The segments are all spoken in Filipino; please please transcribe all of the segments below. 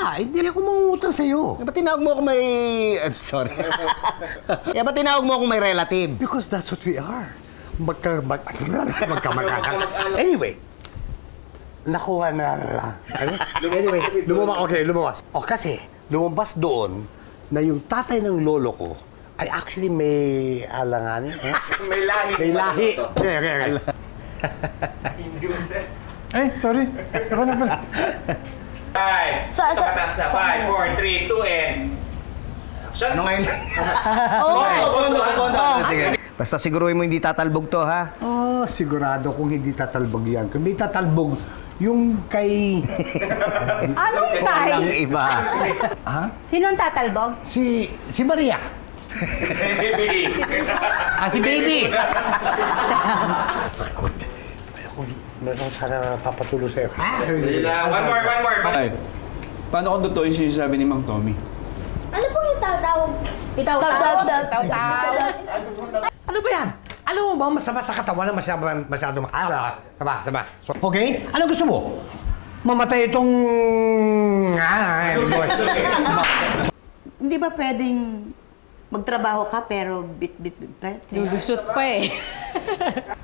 Hindi ako mangungutang sa'yo. Ba't tinawag mo ako may... sorry. Ba't tinawag mo ako may relative? Because that's what we are. Magkamag-anak. Anyway, nakuha na... Ano? Anyway, lumabas. O kasi, lumabas doon na yung tatay ng lolo ko ay actually may alanganin. May lahi. May lahi. Okay. Ay, sorry. Ako na pala. 5, pataas na. 5, 4, 3, 2, and... Action! Ano ngayon? Basta siguruhin mo hindi tatalbog to, ha? Oh, sigurado kung hindi tatalbog yan. Kung may tatalbog, yung kay... Anong tay? Walang iba. Ha? Sino ang tatalbog? Si Maria. Si Baby. Sakot. Meron sana papatulo sa'yo. One more. Ay, paano kung totoo yung sinasabi ni Mang Tommy? Ano po yung tawag? Ano ba yan? Alam mo ba masama sa katawan na masyado makara? Saba. So, okay? Ano gusto mo? Mamatay itong... Hindi ba pwedeng magtrabaho ka pero bit-bit pa? Lulusot pa eh.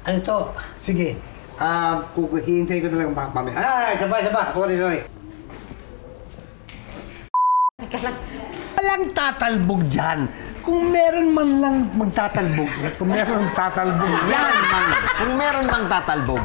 Ano to? Sige. Hihintay ko na lang mamaya. Isa pa. Sorry. Walang tatalbog dyan. Kung meron man lang magtatalbog. Kung meron tatalbog dyan. Kung meron mang tatalbog.